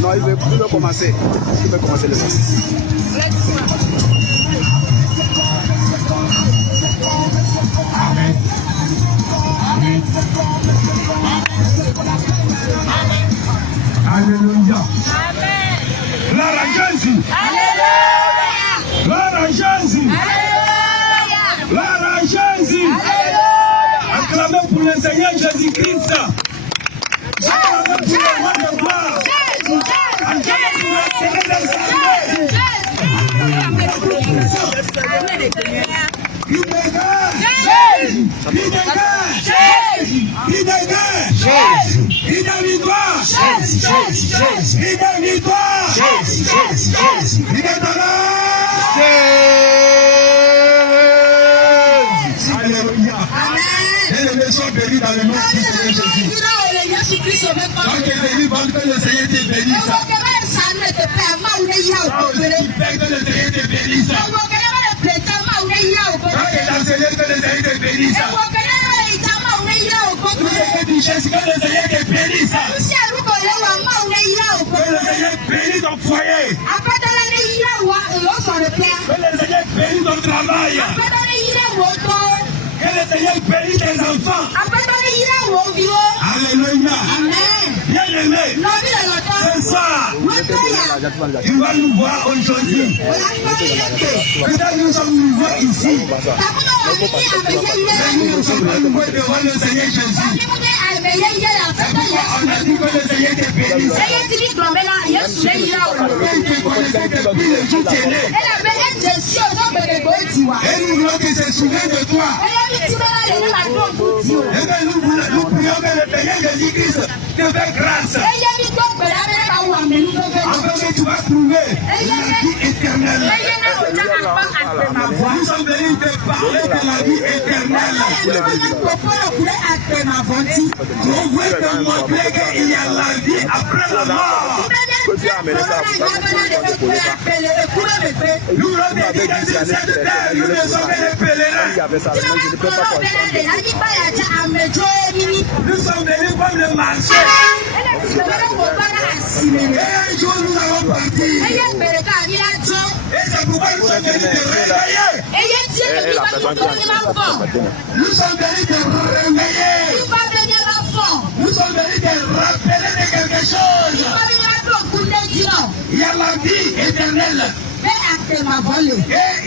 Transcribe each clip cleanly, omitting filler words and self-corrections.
Non, il veut commencer. Il veut commencer le match. Amen. Alléluia. Amen. La Jésus. Alléluia. La Jésus. Alléluia. La Jésus. Alléluia. Acclamez pour le Seigneur Jésus-Christ. Acclamez pour le roi de gloire. Acclamez pour le Seigneur des Seigneurs. Il dégage. Jésus. Il dégage. Jésus. Il dégage. Jésus. Il a victoire. Jésus. Jésus. Il a victoire. Jésus. Jésus. Il est dans la. Alléluia. Amen. Les sont bénis dans le nom du Seigneur Jésus. Quand tu es béni, quand le Seigneur te bénisse. Quand tu pères, que le Seigneur te bénisse. Quand tu es enseigné, que le Seigneur te bénisse. richesse, que le Seigneur te bénisse. Que le Seigneur bénisse ton foyer. Que le Seigneur bénisse ton travail. Que le Seigneur bénisse tes enfants. Alléluia. Bien aimé. Ce soir, tu vas nous voir aujourd'hui. Peut-être nous sommes nouveaux ici. Mais nous sommes nouveaux devant le Seigneur Jésus. On a dit que le Seigneur te bénisse. Et nous voulons qu'il se souvienne de toi. Et que nous prions que le Seigneur Jésus-Christ te fait grâce. Afin que tu vas trouver la vie éternelle. Nous sommes venus te parler de la vie éternelle. On veut te montrer qu'il y a la vie après la mort. Nous voulons te dire que sur cette terre, nous ne sommes que des pèlerins. Nous sommes venus comme le marché. Et un jour nous allons partir. Et c'est pourquoi nous sommes venus te réveiller. Nous sommes venus te réveiller. Nous sommes venus te rappeler de quelque chose. Il y a la vie éternelle. Et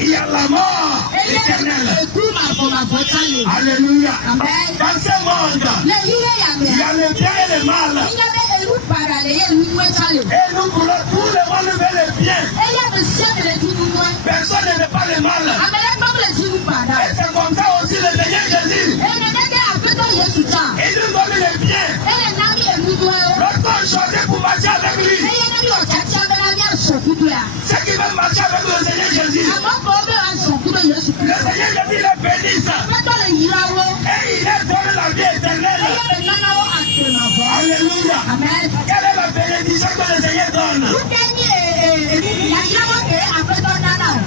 il y a la mort éternelle. Alléluia. Dans ce monde, il y a le bien et le mal. Et nous voulons tout le monde veut le bien. Personne ne veut pas le mal. Et c'est comme ça aussi le Seigneur Jésus. Il nous donne le bien. Lorsqu'on choisit pour marcher avec lui, ceux qui veulent marcher avec le Seigneur Jésus, le Seigneur Jésus les bénisse. Et il leur donne la vie éternelle. Alléluia. Quelle est la bénédiction que le Seigneur donne?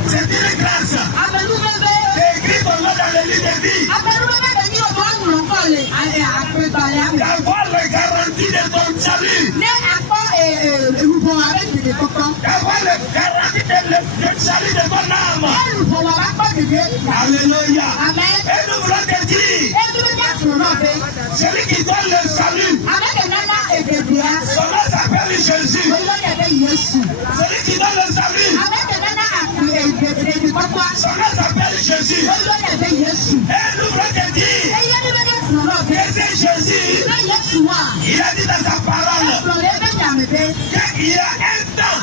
C'est une grâce. C'est écrit ton nom dans le livre de vie. D'avoir la garantie de ton salut. D'avoir la garantie de salut de ton âme. Alléluia. Et nous voulons te dire, celui qui donne le salut, son nom s'appelle Jésus. Celui qui donne le salut, son nom s'appelle Jésus. Et nous voulons te dire que c'est Jésus. Il a dit dans sa parole qu'il y a un temps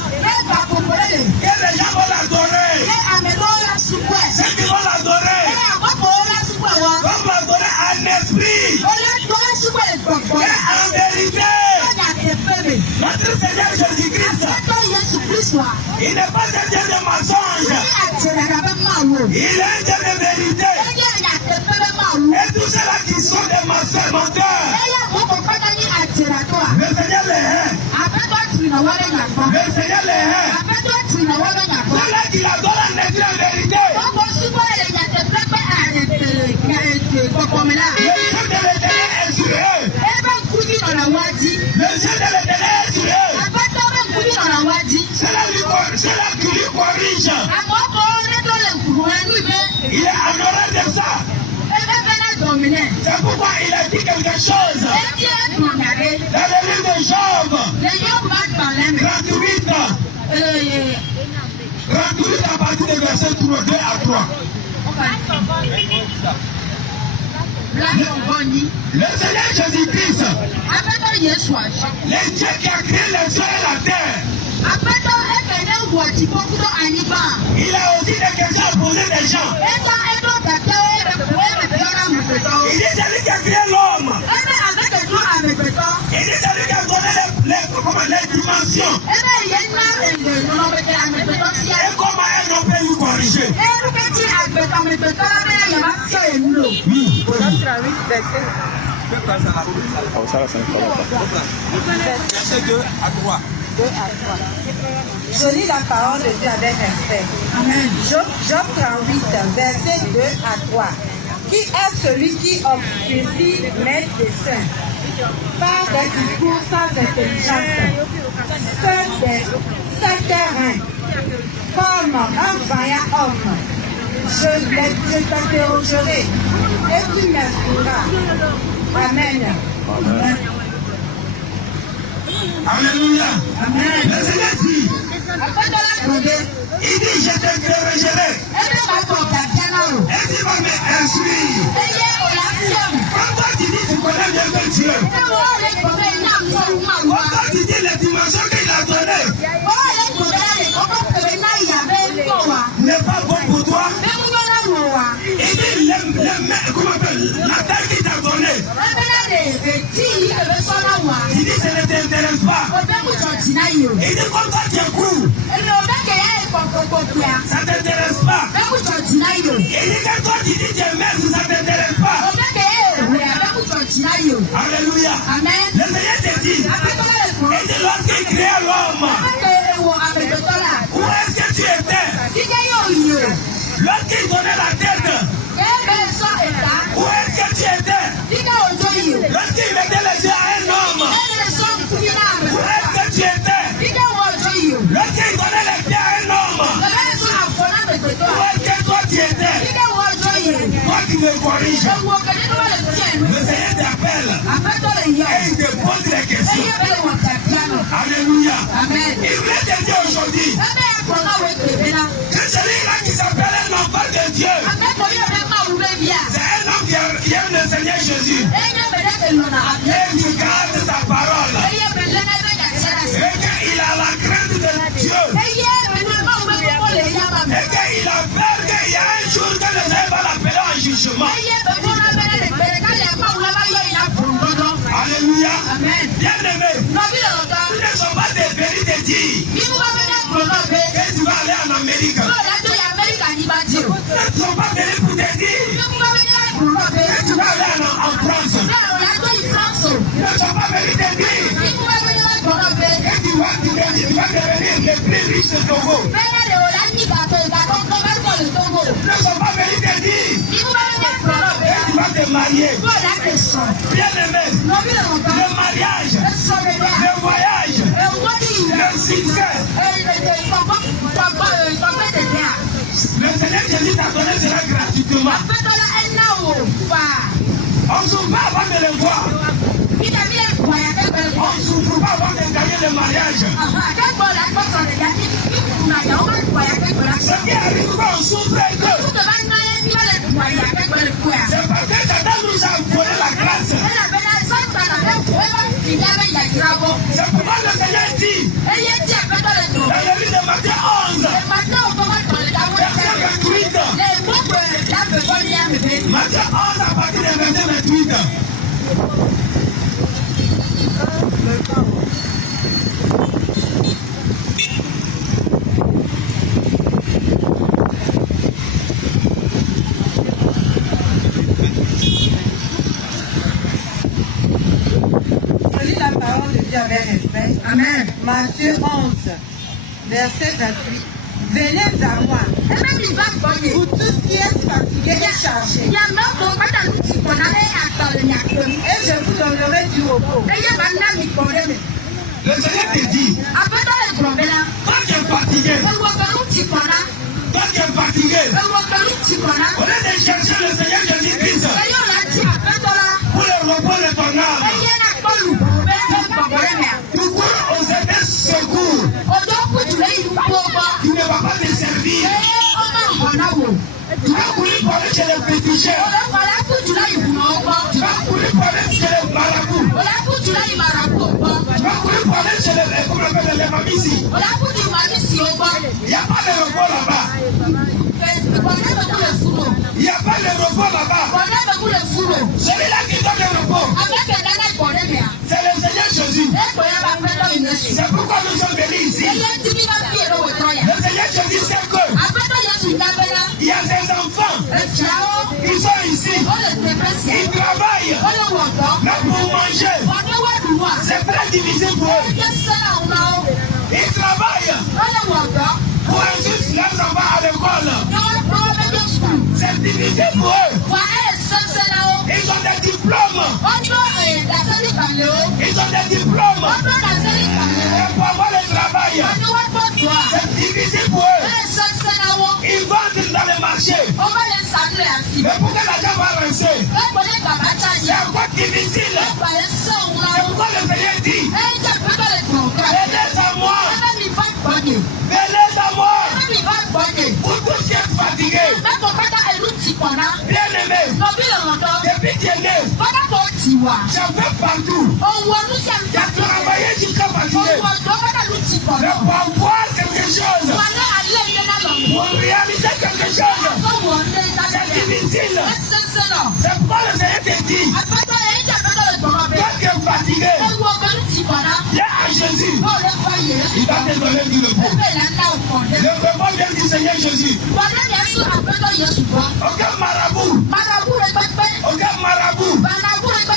que les gens vont l'adorer. Ceux qui vont l'adorer vont l'adorer en esprit et en vérité. Notre Seigneur Jésus-Christ, il n'est pas un Dieu de mensonge. Il est un Dieu de vérité. Et tous ceux-là qui sont des menteurs, le Seigneur les hait. Le Seigneur les hait. Ceux-là qui l'adorent en esprit en vérité. Le Dieu de l'Éternel est sur eux. Le Dieu de l'Éternel est sur eux. Ceux-là qui lui corrigent. Il est honoré de ça. C'est pourquoi il a dit quelque chose. Dans le livre de Job, 38 à partir du verset 2 à 3. Le Seigneur Jésus-Christ, le Dieu qui a créé les cieux et la terre, il a aussi des questions à poser des gens. Il dit celui qui a créé l'homme. Il dit celui qui a donné les dimensions. Et comment elle peut nous corriger? Verset 2 à 3. Je lis la parole de Dieu avec respect. Amen. Job 38, verset 2 à 3. Qui est celui qui obscurcit les desseins par des discours sans intelligence, ce terrain, comme un vaillant homme, je t'interrogerai et tu m'instruiras. Amen. Amen. Alléluia. Amen. Le Seigneur dit, il dit, je t'interrogerai et tu vas m'instruire. Quand toi tu dis, tu connais bien que Dieu. Quand toi tu dis les dimensions qu'il a données, n'est pas bon pour toi. Il dit, la terre qu'il t'a donnée, il dit, ça ne t'intéresse pas. Il dit, quand toi tu es court, ça ne t'intéresse pas. Il dit, quand toi tu dis, tu es mince, ça ne t'intéresse pas. Alléluia. Le Seigneur te dit, il dit, lorsqu'il créa l'homme, où est-ce que tu étais? Lorsqu'il donnait la tête, où est-ce que tu étais? Lorsqu'il mettait les yeux à un homme, où est-ce que tu étais? Lorsqu'il donnait les pieds à un homme, où est-ce que toi tu étais? Toi qui me corriges, le Seigneur t'appelle et il te pose les questions. Alléluia. Il voulait te dire aujourd'hui que celui-là qui s'appelle un enfant de Dieu, c'est un homme qui aime le Seigneur Jésus et qui garde sa parole et qu'il a la crainte de Dieu et qu'il a peur qu'il y a un jour que le Seigneur va l'appeler en jugement. Alléluia. Bien-aimé, nous ne sommes pas des péris de dire que tu vas aller en Amérique. Nous ne sommes pas péris pour te dire que tu vas aller en France. Nous ne sommes pas péris de dire que tu vas devenir le plus riche de Togo. Nous ne sommes pas péris de dire que tu vas te marier. Bien-aimé, le mariage, le voyage, le succès, le Seigneur Jésus t'a donné cela gratuitement. On ne souffre pas avant de le voir. On ne souffre pas avant de gagner le mariage. Ce qui arrive quand on souffre est que c'est parce que Satan nous a volé la grâce. C'est pourquoi le Seigneur dit dans le livre de Matthieu 11, verset 28. Matthieu 11 à partir du verset 28. Je lis la parole de Dieu avec respect. Amen. Matthieu 11, verset 28. Venez à moi, vous tous qui êtes fatigués et chargés, et je vous donnerai du repos. Le Seigneur te dit, toi qui es fatigué, toi qui es fatigué, au lieu de chercher le Seigneur Jésus-Christ pour le repos de ton âme, tu cours aux aides secours, tu ne vas pas te servir. Tu vas courir pour aller chez les féticheurs. Tu vas courir pour aller chez les marabouts. Tu vas courir pour aller chez les, comment on appelle, les mamisis. Il n'y a pas de repos là-bas. Il n'y a pas de repos là-bas. Celui-là qui donne le repos, c'est le Seigneur Jésus. C'est pourquoi nous sommes venus ici. Le Seigneur Jésus sait que il y a ses enfants qui sont ici. Ils travaillent. Mais pour manger, c'est très difficile pour eux. Ils travaillent pour instruire leurs enfants à l'école. C'est difficile pour eux. diplômes. Ils ont des diplômes. Et pour avoir le travail, c'est difficile pour eux. Ils vendent dans le marché. Mais pour que l'argent va rester, c'est encore difficile. C'est pourquoi le Seigneur dit, venez à moi. Venez à moi. Pour tous qui êtes fatigués. Bien aimé. Depuis que tu es né, j'en fais partout. Tu as travaillé jusqu'à fatiguer. Mais pour avoir quelque chose, pour réaliser quelque chose, c'est difficile. C'est pourquoi le Seigneur te dit, toi qui es fatigué, viens à Jésus. Il va te donner du repos. Le repos vient du Seigneur Jésus. Aucun marabout, aucun marabout,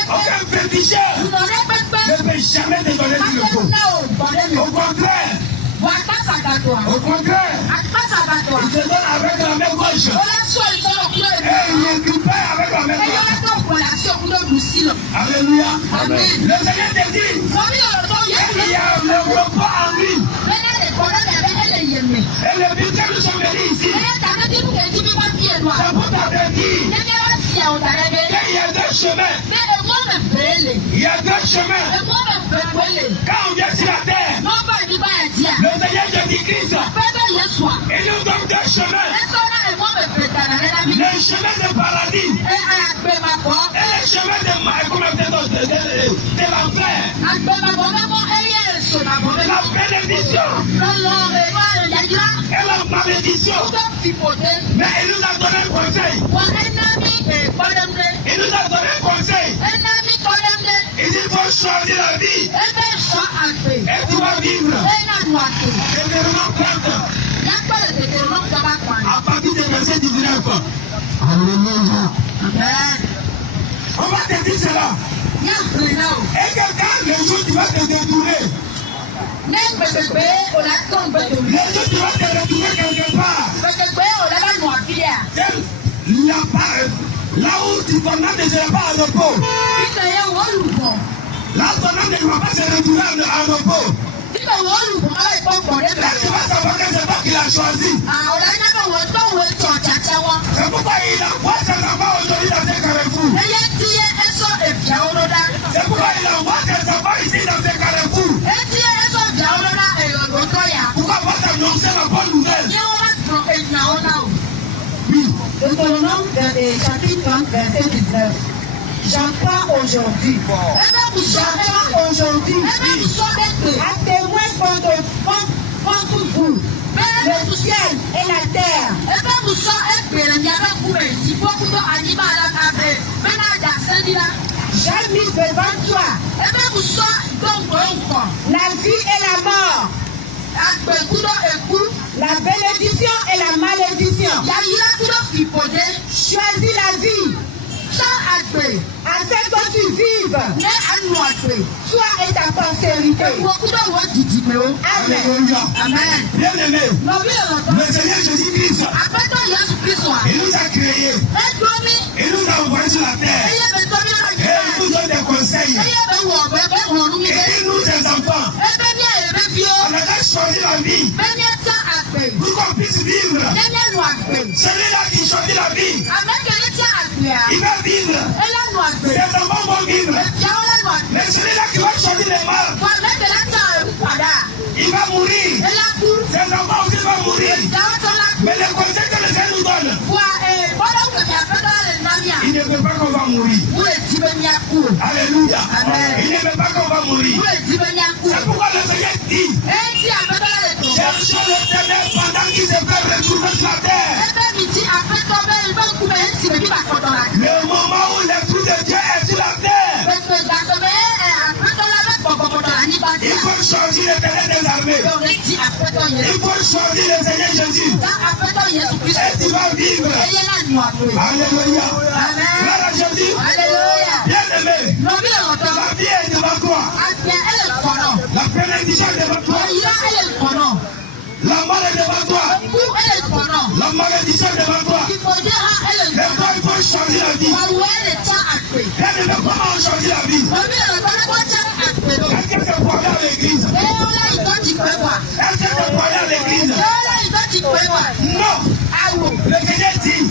aucun féticheur ne peut jamais te donner du repos. Au contraire, il te donne avec la main gauche. Et il récupère avec la main droite. Alléluia. Le Seigneur te dit, il y a le repos en lui. Et le but que nous sommes venus ici, c'est pour t'avertir qu'il y a deux chemins. Il y a deux chemins. Quand on vient sur la terre, le Seigneur Jésus-Christ, il nous donne deux chemins. Le chemin du paradis et le chemin de l'enfer. La bénédiction et la malédiction. Mais il nous a donné un conseil. Il nous a donné un conseil. Il dit, il faut choisir la vie. Et tu vas vivre. Deutéronome 30. À partir du verset 19. Alléluia. Amen. On va te dire cela. Et que quand le jour tu vas te détourner, le jour tu vas te retrouver quelque part, là où ton âme ne sera pas en repos, là ton âme ne va pas se retrouver en repos. Là tu vas savoir que c'est toi qui l'as choisi. C'est pourquoi il envoie ses enfants aujourd'hui dans ces carrefours. C'est pourquoi il envoie ses enfants ici dans ces carrefours. Pourquoi pas t'annoncer la bonne nouvelle? Oui. Deutéronome chapitre 30, verset 19. J'entends aujourd'hui. J'entends aujourd'hui. À témoin contre vous. Le ciel et la terre. J'ai mis devant toi la vie et la mort, la bénédiction et la malédiction. Choisis la vie, afin que tu vives, toi et ta postérité. Amen. Amen. Bien aimé, le Seigneur Jésus-Christ, il nous a créés, il nous a envoyés sur la terre, et il nous donne des conseils, et il nous des enfants. On a choisi la vie pour qu'on puisse vivre. Celui-là qui choisit la vie, il va vivre. Ses enfants vont vivre. Mais celui-là qui va choisir le mal, il va mourir. Ses enfants aussi vont mourir. Mais le conseil que le Seigneur nous donne, il ne veut pas qu'on va mourir. Alléluia. Il ne veut pas qu'on va mourir. C'est pourquoi le Seigneur dit, cherchez l'Éternel pendant qu'il se fait retourner sur la terre. Le moment où l'Esprit de Dieu est sur la terre, il faut choisir l'Éternel des armées. Il faut choisir le Seigneur Jésus. Et tu vas vivre. Alléluia. Gloire à Jésus. Bien aimé. La vie est devant toi. La bénédiction est devant toi. La mort est devant toi. La malédiction est devant toi. Et toi, il faut choisir la vie. Bien aimé, quoi Est-ce que c'est pour aller à l'église? Est-ce que c'est pour aller à l'église? Non. Le Seigneur dit, il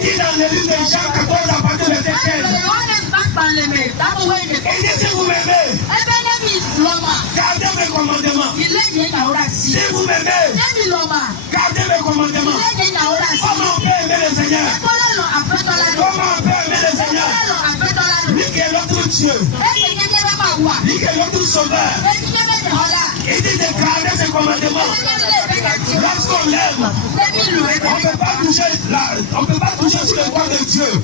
dit dans le livre de Jean 14 à partir de verset 15. Il dit si vous m'aimez, gardez mes commandements. Si vous m'aimez, gardez mes commandements. Comment on peut aimer le Seigneur? Comment on peut aimer le Seigneur? Lui qui est notre Dieu, lui qui est notre Sauveur. Il dit de garder ses commandements. Lorsqu'on l'aime, on ne peut pas toucher sur le doigt de Dieu.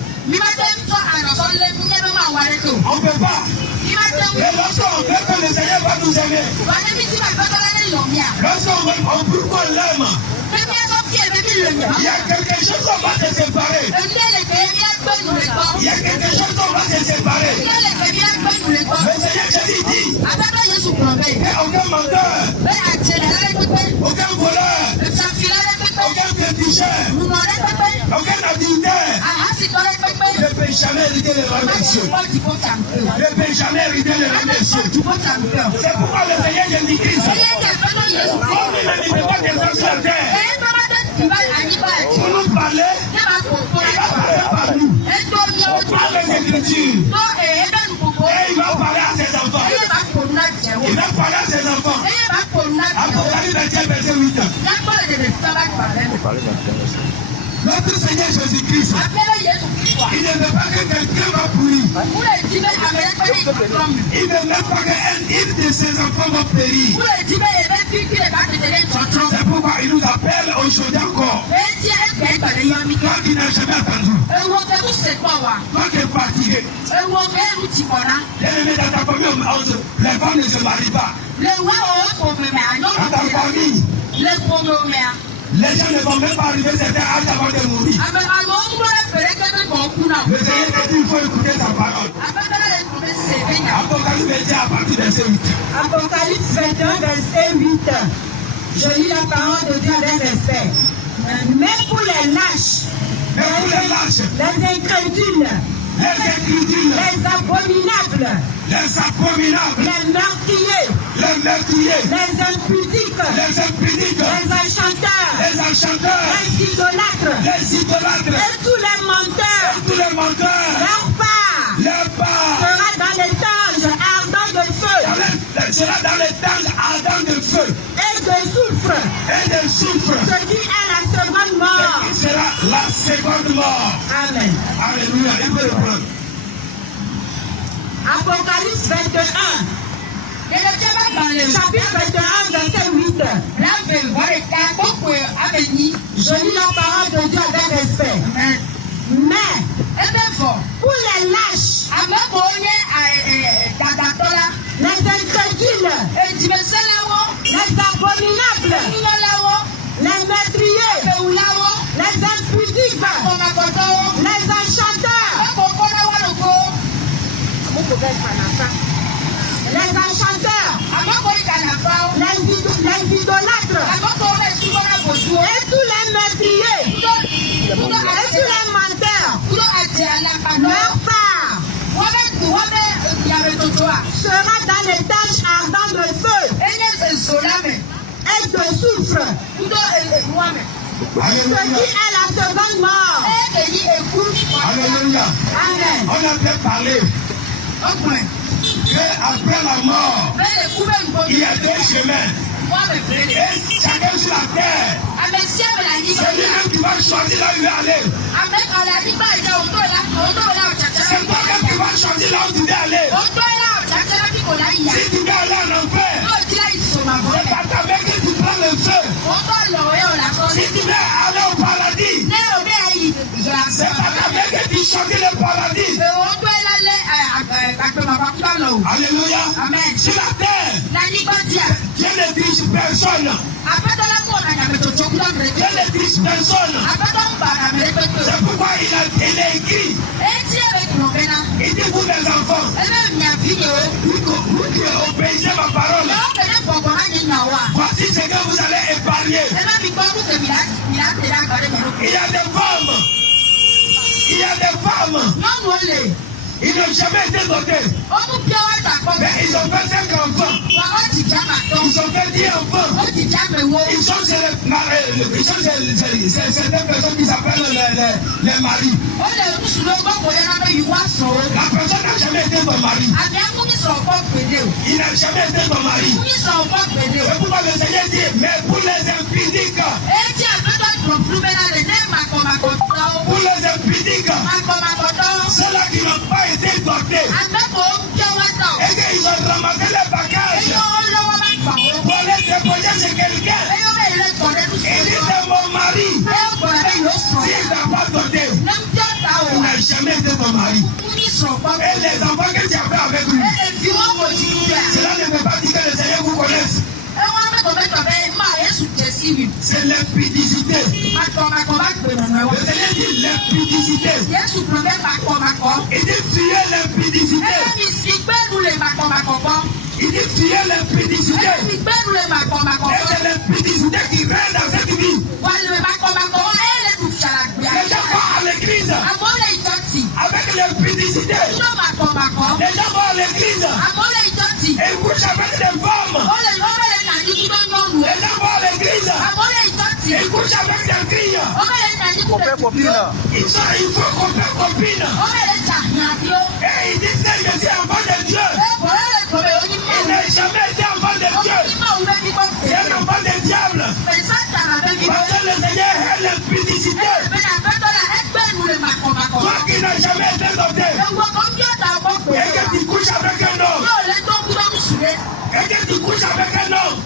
On ne peut pas. Et lorsqu'on veut que le Seigneur va nous aimer, lorsqu'on prouve qu'on l'aime, il y a quelque chose qu'on va se séparer. Il y a quelque chose qu'on va se séparer. Le Seigneur Jésus dit, aucun menteur, aucun voleur, aucun féticheur, aucun adultère ne peut jamais hériter le royaume des cieux. Ne peut jamais hériter le royaume des cieux. C'est pourquoi le Seigneur Jésus-Christ, comme il ne vivait pas des hommes sur la terre, pour nous parler, il va parler par nous. On parle des Écritures. Et il va parler à ses enfants. Il va parler à ses enfants. Apocalypse 21, verset 8. Notre Seigneur Jésus-Christ, il ne veut pas que quelqu'un va pourrir. Il ne veut même pas qu'un de ses enfants va périr. C'est pourquoi il nous appelle aujourd'hui encore. Toi qui n'as jamais attendu. Toi qui es fatigué. Bien-aimé, dans ta famille, les femmes ne se marient pas. Dans ta famille, les gens ne vont même pas arriver à certains âges avant de mourir. Le Seigneur te dit qu'il faut écouter sa parole. Apocalypse 21 à partir de verset 8. Apocalypse 21, verset 8. Je lis la parole de Dieu avec respect. Mais pour les lâches, les incrédules, les abominables, les meurtriers, les impudiques, les enchanteurs, les idolâtres, et tous les menteurs, leur part sera dans les tanges ardents de feu. Sera dans les tanges ardents de feu. Et de soufre. Ce qui est la seconde mort. Ce qui sera la seconde mort. Amen. Alléluia. Il peut reprendre. Apocalypse 21. Chapitre 21, verset 8. Je lis la parole de Dieu avec respect. Mais pour les lâches, les incrédules, les abominables, les meurtriers, les impudiques, les enchanteurs, les idolâtres, et tous les meurtriers, et tous les menteurs, leur part sera dans les taches ardentes de feu et de soufre. Ce qui est la seconde mort. Alléluia. Amen. On a bien parlé qu'après la mort, il y a deux chemins. Et chacun sur la terre, c'est lui-même qui va choisir là où il va aller. C'est toi-même qui vas choisir là où tu vas aller. Si tu vas aller en enfer, c'est pas ta mère que tu prends le feu. Si tu veux aller au paradis, c'est pas ta mère que tu choisis le paradis. Alléluia. Amen. Sur la terre, Dieu ne dirige personne. Dieu ne dirige personne. C'est pourquoi il est écrit. Il dit vous les enfants, vous qui obéissez ma parole, voici ce que vous allez épargner. Il y a des femmes Ils n'ont jamais été dotés. Mais ils ont fait 5 enfants. Ils ont fait 10 enfants. Ils sont chez certaines personnes qui s'appellent les maris. La personne n'a jamais été ton mari. Il n'a jamais été ton mari. C'est pourquoi le Seigneur dit, mais pour les impudiques. Pour les impudiques. Ceux-là qui n'ont pas été dotés. Et qu'ils ont ramassé les bagages pour les déposer chez quelqu'un. Il dit c'est mon mari. S'il n'a pas doté, il n'a jamais été ton mari. Et les enfants que tu as fait avec lui, cela ne veut pas dire que le Seigneur vous connaisse. C'est l'impudicité. Le Seigneur dit l'impudicité. Il dit tuer l'impudicité. Il dit tuer l'impudicité. Et c'est l'impudicité qui règne dans cette vie. Les gens vont à l'église avec l'impudicité. Les gens vont à l'église et ils couchent avec des femmes. Les gens vont à l'église et ils couchent avec des filles. Ils font copain copine. Et ils disent que je suis enfant de Dieu. Il n'a jamais été enfant de Dieu. C'est un enfant de diable. Parce que le Seigneur est l'impudicité. Toi qui n'as jamais été doté. Et que tu couches avec un homme. Et que tu couches avec un homme.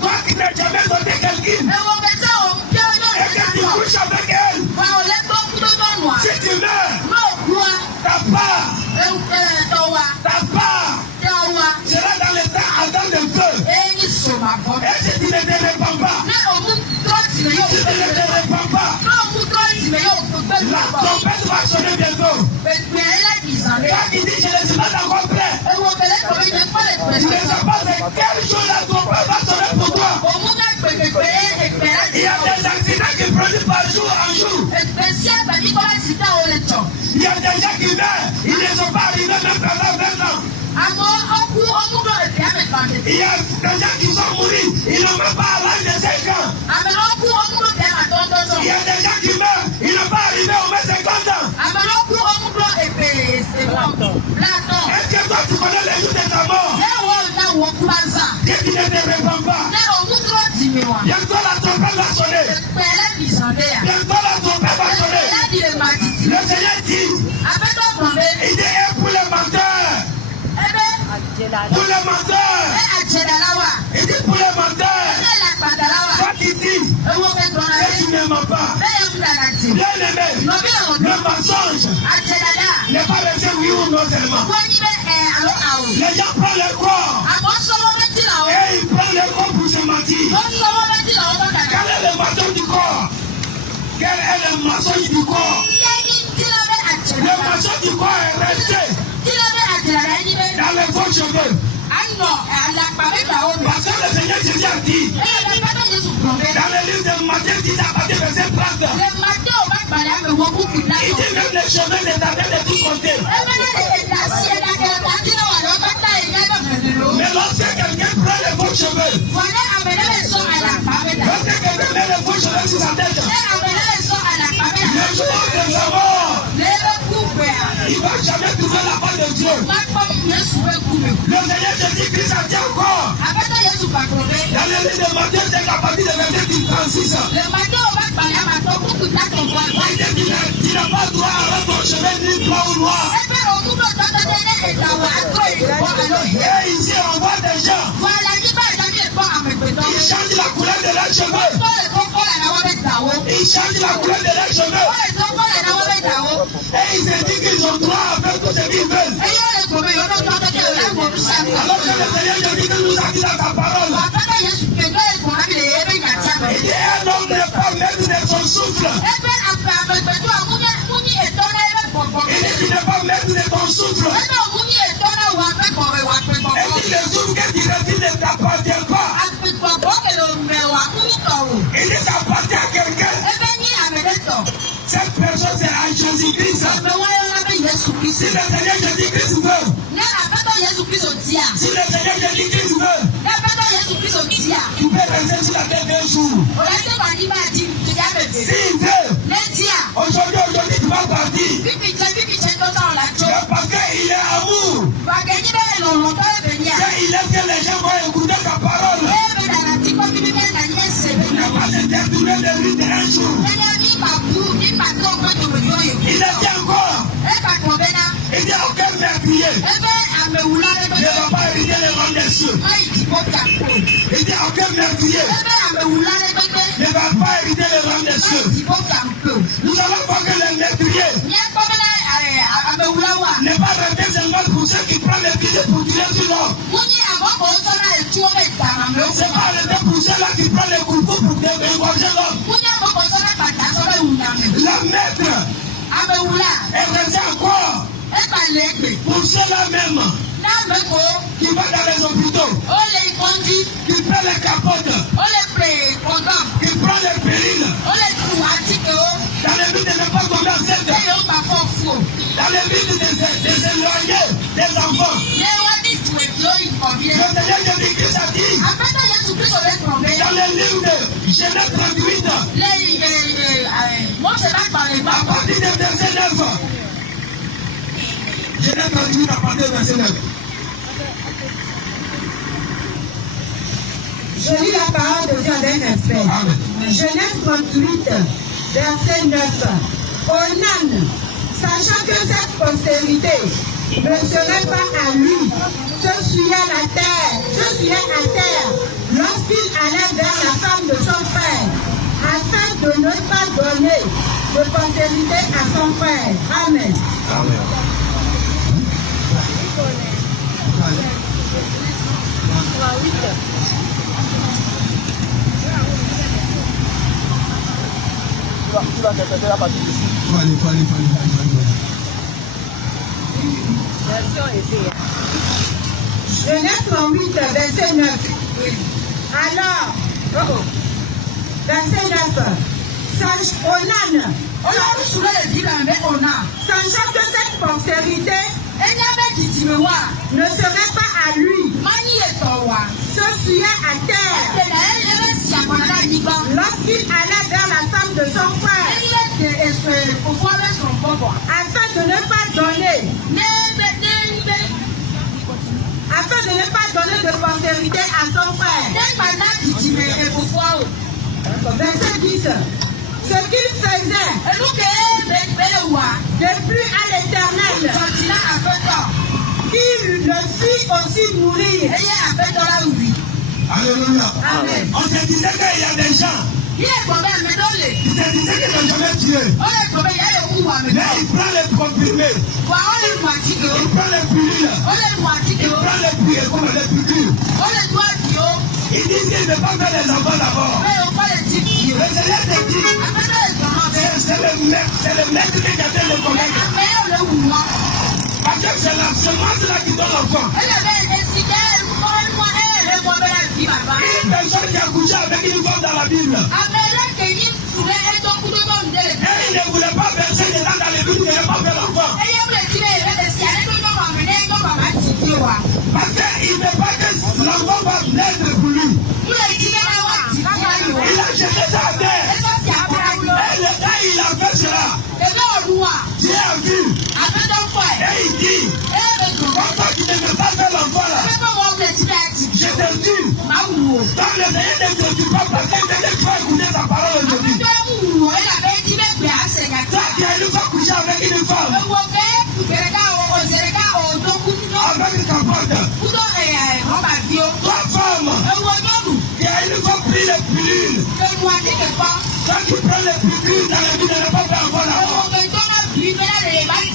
Toi qui n'as jamais doté quelqu'un. Et que tu couches avec elle. Si tu meurs, ta part sera dans l'état ardent de feu. Et si tu ne te répands pas, la trompette va sonner bientôt. Quand il dit je ne suis pas encore prêt, tu ne sais pas quel jour la trompette va sonner pour toi. Il y a des accidents qui produisent par jour en jour. Il y a des gens qui meurent, ils ne sont pas arrivés même pendant 20 ans. Il y a des gens qui sont morts, ils n'ont même pas à l'âge de 5 ans. Il y a des gens qui meurent, ils n'ont pas arrivé au moins 50 ans. Est-ce que toi tu connais les jours de ta mort? Que tu ne te répands pas. Bientôt la trompette va sonner. Bientôt la trompette va sonner. Le Seigneur dit, il dit, et pour les menteurs. Pour les menteurs. Il dit pour les menteurs. Toi qui dis, et tu ne mens pas. Bien aimé, le mensonge n'est pas resté oui ou non seulement. Les gens prennent le corps et ils prennent le corps pour se mentir. Quel est le mensonge du corps? Quel est le mensonge du corps? Le mensonge du corps est resté dans les faux cheveux. Parce que le Seigneur Jésus a dit dans le livre de Matthieu 10 à partir du verset 30, il dit même les cheveux de ta tête de tout compter. Mais lorsque quelqu'un prend les faux cheveux, lorsque quelqu'un met les faux cheveux sur sa tête, le jour de sa mort, il ne va jamais trouver la voix de Dieu. Le Seigneur Jésus-Christ a dit encore dans le livre de Matthieu 5 à partir du verset 36. Tu n'as pas droit à rendre ton chemin ni droit ou noir. Et ici on voit des gens qui changent la couleur de leurs cheveux. Ils changent la couleur de leurs cheveux. Et ils se disent qu'ils ont droit à faire tout ce qu'ils veulent. Alors que le Seigneur Jésus nous a dit dans sa parole, il dit un homme ne pas mettre de son souffle. Il dit tu ne pas mettre de ton souffle. Et dit le souffle que tu retires ne t'appartient pas. Il dit ça appartient à quelqu'un. Cette personne c'est à Jésus-Christ. Jésus-Christ veut, Si le Seigneur Jésus-Christ veut, tu peux rester sur la terre 2 jours. S'il veut, aujourd'hui tu vas partir. Parce qu'il est amour. Il aime que les gens vont écouter sa parole. Il n'a pas se détourner de lui de un jour. Il a dit encore. Il dit aucun meurtrier ne va pas hériter les rois des cieux. Il dit aucun meurtrier ne va pas hériter les rois des cieux. Nous allons voir que les meurtriers n'est pas resté seulement pour ceux qui prennent les filets pour tirer sur l'homme. C'est pas resté pour ceux-là qui prennent les couteaux pour égorger l'homme. Le maître est resté encore pour ceux-là même qui vont dans les hôpitaux, qui prennent les capotes, qui prennent les périls, dans le but de ne pas tomber enceinte, dans le but de s'éloigner des enfants. Le Seigneur Jésus-Christ a dit dans le livre de Genèse 38, à partir du verset 9. Genèse 38 à partir du verset 9. Je lis la parole de Dieu en un aspect. Genèse 38, verset 9. Onan, sachant que cette postérité ne serait pas à lui, se souillait à terre, lorsqu'il allait vers la femme de son frère, afin de ne pas donner de postérité à son frère. Amen. Amen. Tu vas interpréter la partie ici. Genèse 38, verset 9. Alors, verset 9. Onan, sachant que cette postérité ne serait pas à lui, se souillait à terre lorsqu'il allait vers la femme de son frère, afin de ne pas donner de postérité à son frère. Verset 10. Ce qu'il faisait de plus à l'Éternel, il le fit aussi mourir. Alléluia. Amen. On se disait qu'il y a des gens qui se disaient qu'ils n'ont jamais tué. Mais ils prennent les comprimés, ils prennent les pilules, ils prennent les piqûres. Ils disent qu'ils ne peuvent pas faire les enfants d'abord. Le Seigneur te dit, c'est le maître qui a fait le commettre. Parce que c'est la semence là qui donne l'enfant. Une personne qui a couché avec une femme dans la Bible, et il ne voulait pas verser dedans dans le but, il ne voulait pas faire l'enfant. Parce qu'il ne veut pas que l'enfant va naître pour lui. Il a jeté ça à terre. Et le temps il a fait cela, Dieu a vu. Et il dit, pourquoi tu ne veux pas faire l'enfant là? Je te dis, dans le Seigneur ne te dit pas parce que tu ne pas écouter sa parole aujourd'hui. Ça qui a une fois couché avec une femme, avec une capote. Toi femme, qui a une fois pris les pilules, toi qui prends les pilules dans la vie de ne pas faire encore la mort.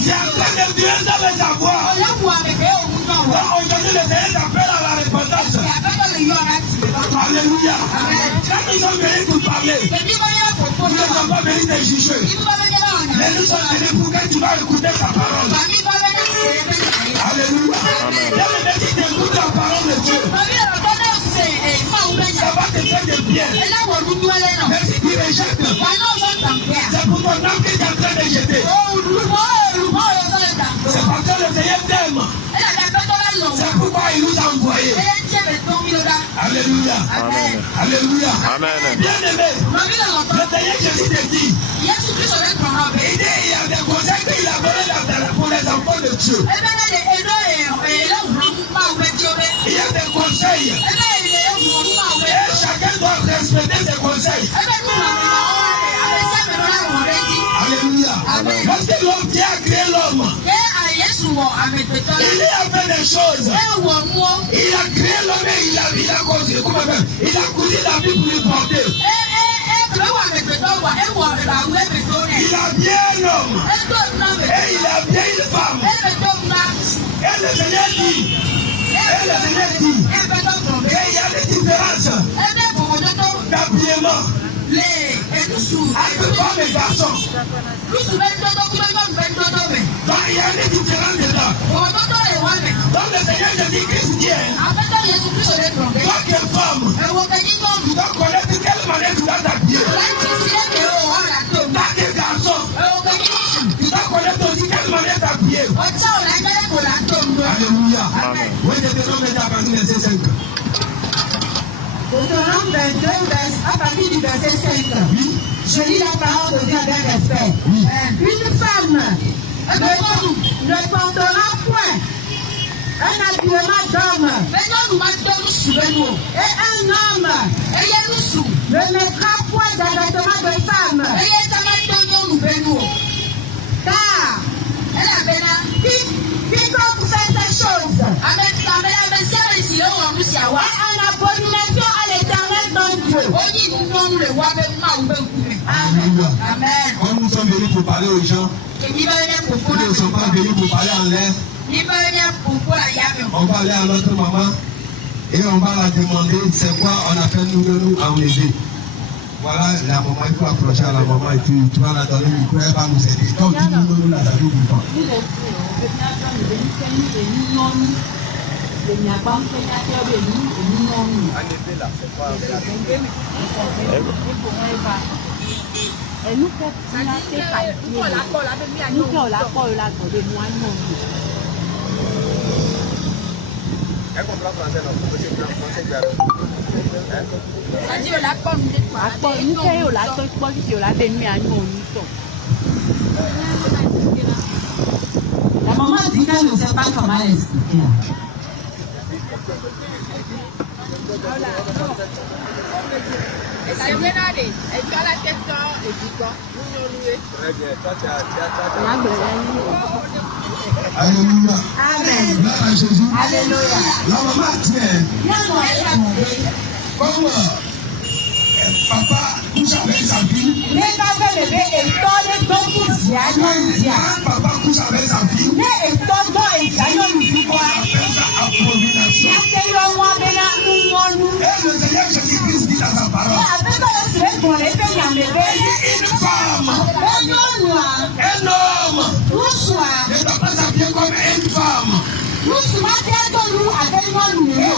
C'est en train de Dieu de savoir. Donc aujourd'hui le Seigneur t'appelle à la repentance. Alléluia. Quand nous sommes venus pour parler, nous ne sommes pas venus te juger. Mais nous sommes venus pour que tu vas écouter sa parole. Alléluia. Dès que tu écoutes la parole de Dieu, ça va te faire de bien. Mais si tu rejettes, c'est pour ton âme que tu es en train de jeter. C'est parce que le Seigneur t'aime. Alléluia. Amen. Alléluia. Amen. Bien-aimé, le Seigneur Jésus te dit, il y a des conseils qu'il a donnés pour les enfants de Dieu. Il y a des conseils. Et chacun doit respecter ses conseils. Alléluia. Lorsque l'homme qui a créé l'homme, il a fait des choses. Il a créé l'homme et il a conduit. Il a conduit la vie pour lui porter. Il a bien l'homme. Et il a bien une femme. Et le Seigneur dit. Et il y a des différences d'habillement entre femmes et garçons. Donc il y a des différences dedans. Donc le Seigneur Jésus-Christ dit, toi qui es femme, tu dois connaître de quelle manière tu dois t'habiller. Toi qui es garçon, tu dois connaître aussi quelle manière t'habiller. Alléluia. Oui, Deutéronome est à partir du verset 5. Deutéronome 22, à partir du verset 5. Oui. Je lis la parole de Dieu avec respect. Oui. Une femme ne portera point un habillement d'homme. Et un homme ne mettra point d'habillement de femme. Car quiconque fait ces choses est en abomination à l'Éternel ton Dieu. Amen. Quand nous sommes venus pour parler aux gens, nous ne sommes pas venus pour parler en l'air. On va aller à notre maman et on va la demander c'est quoi on appelle nous enlever. Voilà, la maman, il faut approcher à la maman et puis tu vas la donner une micro, elle va nous aider. Donc, nous la donner du temps. Elle comprend français, non? La maman dit qu'elle ne sait pas comment expliquer. Très bien, toi, tu as. Alléluia. Amen. Là, à Jésus. Alléluia. La maman tient. Comme papa couche avec sa fille. Papa couche avec sa fille. On appelle ça abomination. Et le Seigneur Jésus-Christ dit dans sa parole. Une femme, un homme ne doit pas s'habiller comme une femme. Et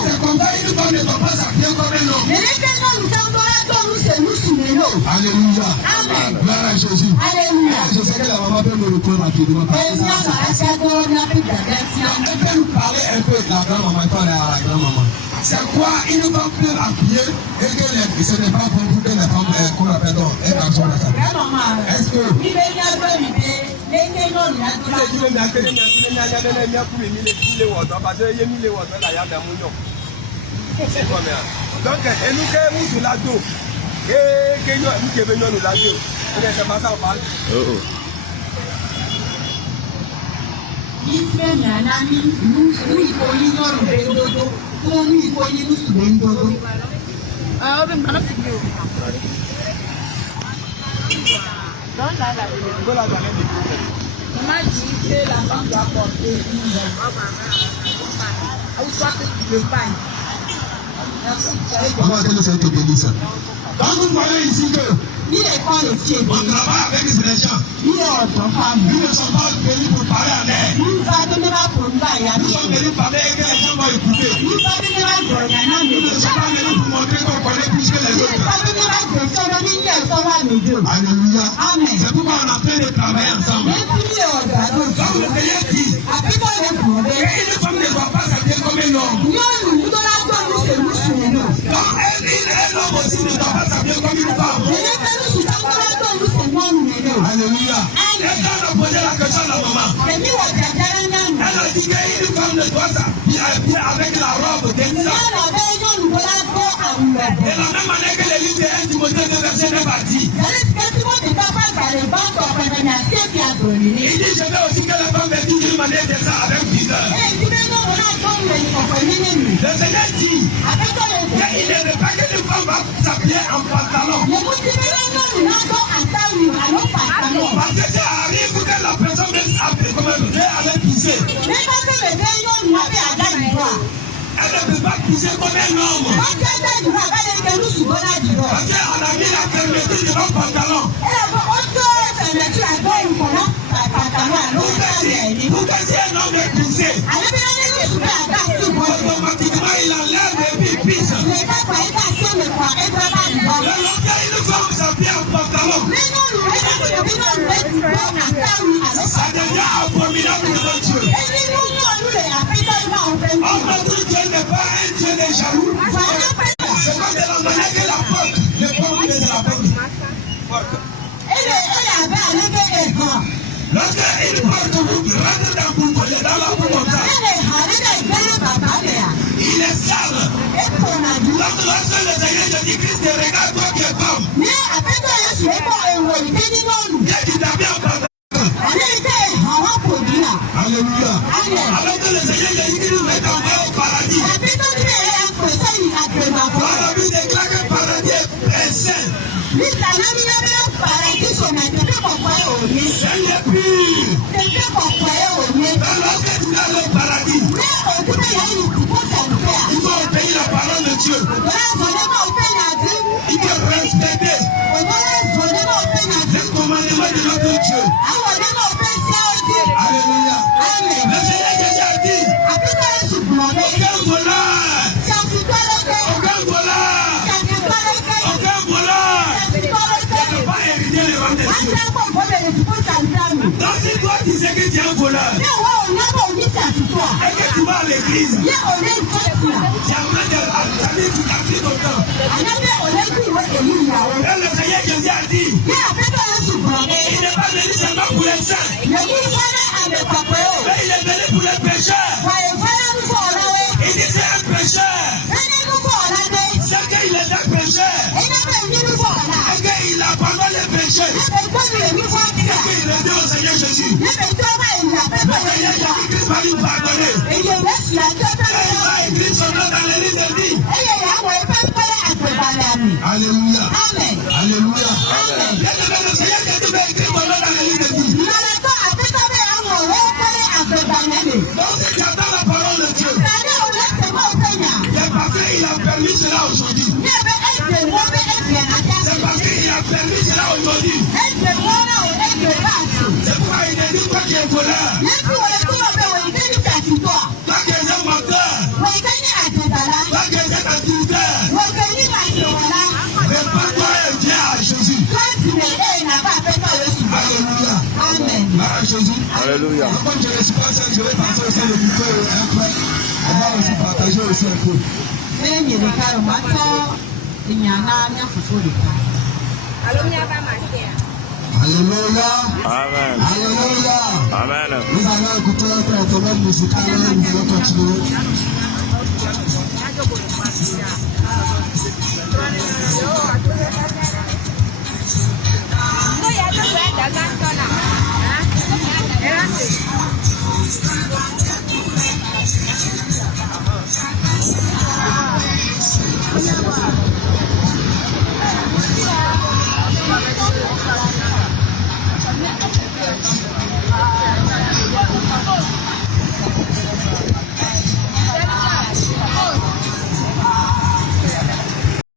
c'est comme ça une femme ne doit pas s'habiller comme un homme. Alléluia. Gloire à Jésus. Je sais que la maman peut me répondre rapidement. Elle peut nous parler un peu de la grand-maman. Il faut aller à la grand-maman. C'est quoi une femme peut habiller et que ce n'est pas bon pour que les femmes qu'on appelle donc un garçon la s'habille. Est-ce que donc, et nous qui sommes là dos, et nous qui venons nous là dos, c'est pas ça on parle. Maman dit que la femme doit porter une robe. Ou soit le pain. maman a tenu cette bénisse. Donc vous voyez ici que on travaille avec les gens. Nous ne sommes pas venus pour parler en l'air. Nous sommes venus parler et que les gens vont écouter. Nous ne sommes pas venus pour montrer qu'on connaît plus que les autres. Alléluia. C'est pourquoi on est en train de travailler ensemble. Donc le Seigneur dit, une femme ne doit pas s'habiller comme un homme. le doit s'habiller avec la robe d'Ésa. De la même manière que l'église de 1 Timothée 2 verset 9 a dit. Il dit, je veux aussi que la femme vêtue d'une manière d'Ésa avec vigueur. Le Seigneur dit qu'il ne veut pas que les femmes va s'habiller en pantalon. Parce que ça arrive que la personne s'habille comme elle veut avec pisser. Elle ne peut pas pisser comme un homme. Parce qu'elle a mis la fermeture devant le pantalon. Pour que si un homme est pissé, automatiquement il enlève et puis il pisse. Lorsqu'une femme s'habille en pantalon, ça devient abominable devant Dieu. Notre Dieu n'est pas un Dieu de jaloux. C'est pas de la manière que la porte, le porte de la porte. Lorsque une porte vous rentre dans la porte comme ça, il est sale. Donc lorsque le Seigneur Jésus-Christ te regarde, toi qui es femme, Dieu qui t'a mis en pantalon. Alléluia. Alors que le Seigneur Jésus-Christ nous met envoyé au paradis. Quand la Bible déclare que le paradis est saint. C'est le pire. Mais lorsque tu as le paradis, il faut obéir la parole de Dieu. Il faut respecter les commandements de notre Dieu. Alléluia. Le Seigneur Jésus a dit, aucun voleur, ne peut pas hériter le royaume de Dieu. Donc si toi tu sais que tu es un voleur, et que tu vas à l'église, tu amènes tu t'appliques au temps. Et le Seigneur Jésus a dit, il n'est pas venu seulement pour les saints, mais il est venu pour les pécheurs. Il dit c'est un pécheur. C'est qu'il est un pécheur. Et qu'il abandonne les péchés. Et qu'il est dit au Seigneur Jésus. Le Seigneur Jésus-Christ va lui pardonner. Et il va écrire son nom dans les livres de vie. Alléluia. Alléluia. Le Seigneur Jésus va écrire ton nom dans les livres de vie. Donc si tu attends la parole de Dieu, c'est parce qu'il a permis cela aujourd'hui. C'est parce qu'il a permis cela aujourd'hui. C'est pourquoi il te dit toi qui es voleur, toi qui es un menteur, toi qui es un adultère, répands-toi et viens à Jésus. Alléluia. Amen. À Jésus. Alléluia. Comme je ne suis pas seul, je vais passer aussi le micro un peu. On va aussi partager aussi un peu. Alléluia. Amen. Alléluia. Amen. Nous allons écouter notre intermède musical et nous allons continuer.